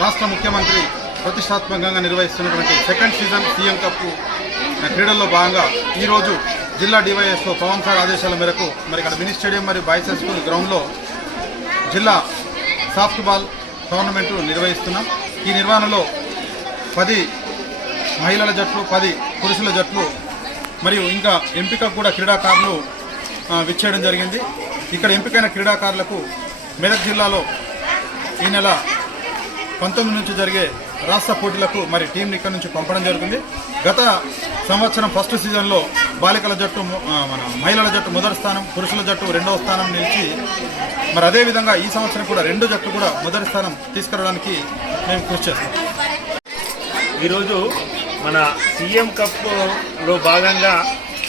రాష్ట్ర ముఖ్యమంత్రి ప్రతిష్టాత్మకంగా నిర్వహిస్తున్నటువంటి సెకండ్ సీజన్ సీఎం కప్ క్రీడల్లో భాగంగా ఈరోజు జిల్లా డివైఎస్ఓ పవన్ సార్ ఆదేశాల మేరకు మరి ఇక్కడ మినీ స్టేడియం మరియు బాయ్స్ స్కూల్ గ్రౌండ్లో జిల్లా సాఫ్ట్ బాల్ టోర్నమెంటు నిర్వహిస్తున్నాం. ఈ నిర్వహణలో పది మహిళల జట్లు పది పురుషుల జట్లు మరియు ఇంకా ఎంపిక కూడా క్రీడాకారులు విచ్చేయడం జరిగింది. ఇక్కడ ఎంపికైన క్రీడాకారులకు మెదక్ జిల్లాలో ఈ నెల పంతొమ్మిది నుంచి జరిగే రాష్ట్ర పోటీలకు మరి టీంని ఇక్కడ నుంచి పంపడం జరుగుతుంది. గత సంవత్సరం ఫస్ట్ సీజన్లో బాలికల జట్టు మన మహిళల జట్టు మొదటి స్థానం పురుషుల జట్టు రెండవ స్థానం నిలిచి మరి అదేవిధంగా ఈ సంవత్సరం కూడా రెండు జట్లు కూడా మొదటి స్థానం తీసుకురావడానికి మేము కృషి చేస్తాం. ఈరోజు మన సీఎం కప్లో భాగంగా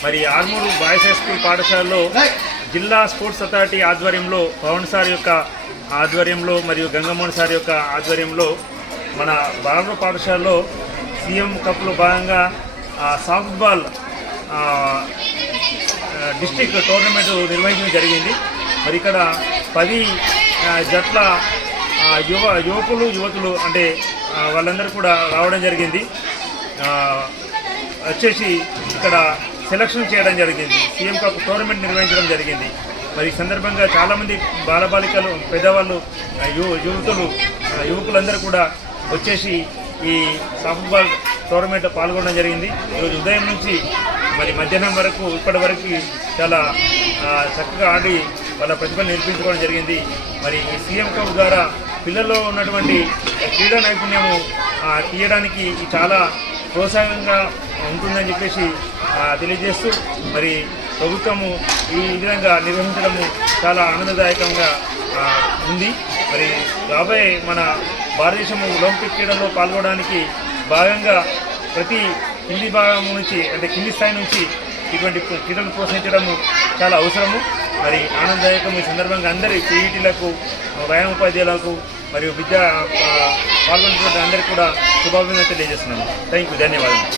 మరి ఆర్మూరు బాయ్స్ హై స్కూల్ పాఠశాలలో జిల్లా స్పోర్ట్స్ అథారిటీ ఆధ్వర్యంలో పవన్ సార్ యొక్క ఆధ్వర్యంలో మరియు గంగమోహన్ సార్ యొక్క ఆధ్వర్యంలో మన బాలవ పాఠశాలలో సీఎం కప్లో భాగంగా softball softball district tournament నిర్వహించడం జరిగింది. మరి ఇక్కడ పది జట్ల యువ యువకులు యువతులు అంటే వాళ్ళందరూ కూడా రావడం జరిగింది. వచ్చేసి ఇక్కడ సెలక్షన్ చేయడం జరిగింది. సీఎం కప్ టోర్నమెంట్ నిర్వహించడం జరిగింది. మరి ఈ సందర్భంగా చాలామంది బాలబాలికలు పెద్దవాళ్ళు ఆ, యువతులు ఆ, యువకులందరూ కూడా వచ్చేసి ఈ సాఫ్ట్బాల్ టోర్నమెంట్లో పాల్గొనడం జరిగింది. ఈరోజు ఉదయం నుంచి మరి మధ్యాహ్నం వరకు ఇప్పటి వరకు చాలా చక్కగా ఆడి వాళ్ళ ప్రతిభ నేర్పించుకోవడం జరిగింది. మరి ఈ సీఎం కప్ ద్వారా పిల్లల్లో ఉన్నటువంటి క్రీడా నైపుణ్యము ఆ, తీయడానికి చాలా ప్రోత్సాహంగా ఉంటుందని చెప్పేసి తెలియజేస్తూ మరి ప్రభుత్వము ఈ విధంగా నిర్వహించడము చాలా ఆనందదాయకంగా ఉంది. మరి రాబోయే మన భారతదేశము ఒలింపిక్ క్రీడల్లో పాల్గొనడానికి భాగంగా ప్రతి కింది భాగం నుంచి అంటే కింది స్థాయి నుంచి ఇటువంటి క్రీడలు ప్రోత్సహించడము చాలా అవసరము. మరి ఆనందదాయకం ఈ సందర్భంగా అందరి పీఈటీలకు వ్యాయామ ఉపాధ్యాయులకు మరియు విద్యా ఆ, పాల్గొన్నటువంటి అందరికీ కూడా శుభాభినందనలు తెలియజేస్తున్నాము థ్యాంక్ యూ ధన్యవాదాలు